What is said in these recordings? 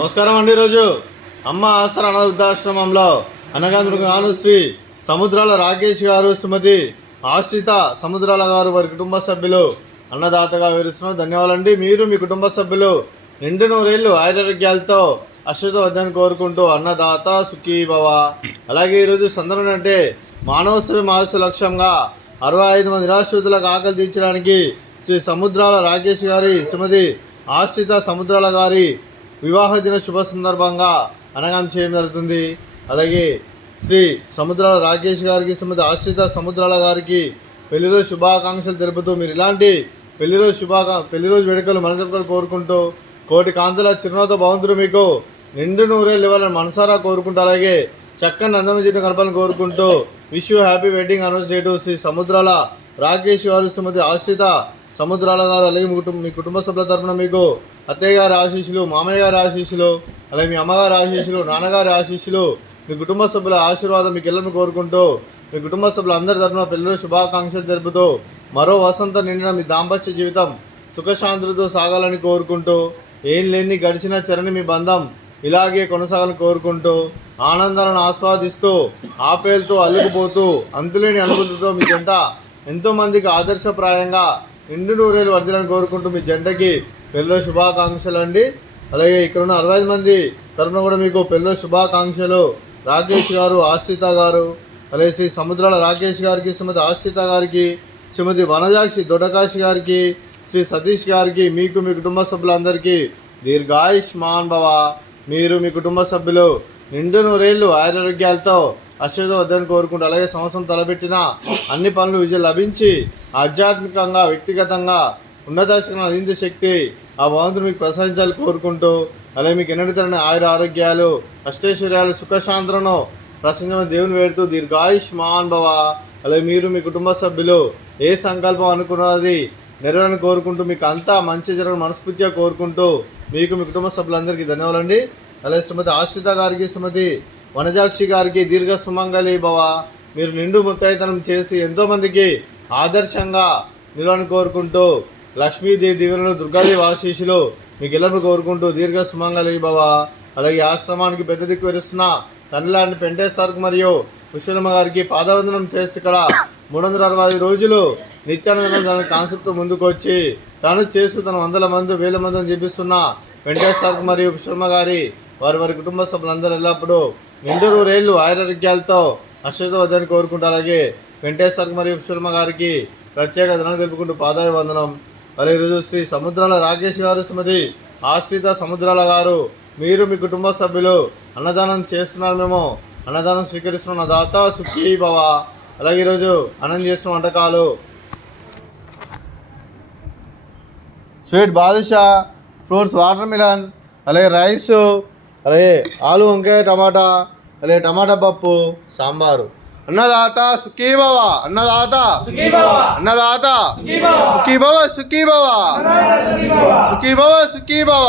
నమస్కారం అండి. ఈరోజు అమ్మ ఆసరా అనాథ వృద్ధాశ్రమంలో అనగాను శ్రీ సముద్రాల రాకేష్ గారు, శ్రీమతి ఆశ్రిత సముద్రాల గారు వారి కుటుంబ సభ్యులు అన్నదాతగా వివరిస్తున్నారు. ధన్యవాదాలండి. మీరు మీ కుటుంబ సభ్యులు నిండు నూరేళ్లు ఆరోగ్యాలతో అశ్రిత వద్దని కోరుకుంటూ అన్నదాత సుఖీభవ. అలాగే ఈరోజు సందర్భం అంటే మానవ సేవ మహస్సు లక్ష్యంగా 65 మంది నిరాశ్రితులకు ఆకలి తీర్చడానికి శ్రీ సముద్రాల రాకేష్ గారి, శ్రీమతి ఆశ్రిత సముద్రాల గారి వివాహ దిన శుభ సందర్భంగా అనగాం చేయడం జరుగుతుంది. అలాగే శ్రీ సముద్రాల రాకేష్ గారికి, శ్రీమతి ఆశ్రిత సముద్రాల గారికి పెళ్లిరోజు శుభాకాంక్షలు తెలుపుతూ మీరు ఇలాంటి పెళ్లిరోజు వేడుకలు మనసులు కోరుకుంటూ కోటి కాంతుల చిరునవ్వుతో భగవంతుడు మీకు నిండు నూరేళ్ళు ఇవ్వాలని మనసారా కోరుకుంటూ, అలాగే చక్కని అందమైన జీవితం గడపాలని కోరుకుంటూ wish you happy wedding anniversary to Shri Samudrala Rakesh garu, Shrimati ఆశ్రిత సముద్రాల గారు. అలాగే మీ కుటుంబ సభ్యుల తరఫున మీకు అత్తయ్య గారి ఆశీస్సులు, మామయ్య గారి ఆశీస్సులు, అలాగే మీ అమ్మగారి ఆశీస్సులు, నాన్నగారి ఆశీస్సులు, మీ కుటుంబ సభ్యుల ఆశీర్వాదం మీకు ఇళ్ళను కోరుకుంటూ మీ కుటుంబ సభ్యులు అందరి తరఫున పెళ్లిరోజు శుభాకాంక్షలు తెలుపుతూ మరో వసంతం నిండిన మీ దాంపత్య జీవితం సుఖశాంతులతో సాగాలని కోరుకుంటూ, ఏం లేని గడిచిన చెరని మీ బంధం ఇలాగే కొనసాగాలని కోరుకుంటూ, ఆనందాలను ఆస్వాదిస్తూ ఆపేలతో అల్లుకుపోతూ అంతులేని అనుభూతితో మీ జంట ఎంతోమందికి ఆదర్శప్రాయంగా నిండు నూరేళ్ళు వర్ధిలని కోరుకుంటూ మీ జంటకి పెళ్లిరోజు శుభాకాంక్షలు అండి. అలాగే ఇక్కడ ఉన్న 65 మంది తరఫున కూడా మీకు పెళ్లిరోజు శుభాకాంక్షలు. రాకేష్ గారు, ఆశ్రిత గారు, అలాగే శ్రీ సముద్రాల రాకేష్ గారికి, శ్రీమతి ఆశ్రిత గారికి, శ్రీమతి వనజాక్షి దొడకాశి గారికి, శ్రీ సతీష్ గారికి, మీకు మీ కుటుంబ సభ్యులందరికీ దీర్ఘాయుష్మాన్ భవ. మీరు మీ కుటుంబ సభ్యులు నిండు నూరేళ్ళు ఆరోగ్యాలతో అశ్వత వద్దని కోరుకుంటూ, అలాగే సంవత్సరం తలపెట్టిన అన్ని పనులు విజయం లభించి ఆధ్యాత్మికంగా వ్యక్తిగతంగా ఉన్నతాశక్తిని అందించే శక్తి ఆ భగవంతుడు మీకు ప్రసాదించాలని కోరుకుంటూ, అలాగే మీకు ఎన్నటి తరని ఆరోగ్యాలు, అష్టైశ్వర్యాలు, సుఖశాంతులను ప్రసంగమైన దేవుని వేడుతూ దీర్ఘాయుష్మాన్ భవ. అలాగే మీరు మీ కుటుంబ సభ్యులు ఏ సంకల్పం అనుకున్నది నెరవేరని కోరుకుంటూ మీకు అంతా మంచి జరగని మనస్ఫూర్తిగా కోరుకుంటూ మీకు మీ కుటుంబ సభ్యులందరికీ ధన్యవాదాలండి. అలాగే శ్రీమతి ఆశ్రిత గారికి, శ్రీమతి వనజాక్షి గారికి దీర్ఘ సుమంగళి భవ. మీరు నిండు ముత్తైతనం చేసి ఎంతోమందికి ఆదర్శంగా నిలవని కోరుకుంటూ లక్ష్మీదేవి దీవెనలు, దుర్గాదేవి ఆశీస్సులు మీకు ఎల్లప్పుడు కోరుకుంటూ దీర్ఘ సుమంగళి భవ. అలాగే ఆశ్రమానికి పెద్ద దిక్కు విరుస్తున్న తండ్రి లాంటి వెంకటేశ్వరకు మరియు పుష్పలమ్మ గారికి పాదవందనం చేసి ఇక్కడ 365 రోజులు నిత్యానందనం దాని కాన్సెప్ట్తో ముందుకు వచ్చి తాను చేస్తూ తన 100 మంది 1000 మందిని చూపిస్తున్న వెంకటేశ్వరకు మరియు పుష్పలమ్మ గారి వారి కుటుంబ సభ్యులందరూ ఎల్లప్పుడూ నిండు నూరేళ్ళు ఆరోగ్యాలతో అశ్వత వద్దని కోరుకుంటూ, అలాగే వెంకటేశ్వరకు మరియు పుష్పలమ్మ గారికి ప్రత్యేక ధనం తెలుపుకుంటూ పాదాభివందనం. అలాగే ఈరోజు శ్రీ సముద్రాల రాకేష్ గారు, శ్రీమతి ఆశ్రిత సముద్రాల గారు, మీరు మీ కుటుంబ సభ్యులు అన్నదానం చేస్తున్నారు. మేము అన్నదానం స్వీకరిస్తున్న దాత సుఖీ భవ. అలాగే ఈరోజు అన్నం చేస్తున్న వంటకాలు sweet badusha, fruits water melon, అలాగే రైస్, అలాగే ఆలు వంకాయ టమాటా, అలాగే టమాటా పప్పు, సాంబారు. అన్నదాత సుఖీ భవ, అన్నదాత అన్నదాత సుఖీ భవ, సుఖీ భవ, సుఖీ భవ, సుఖీ భవ.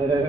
అరే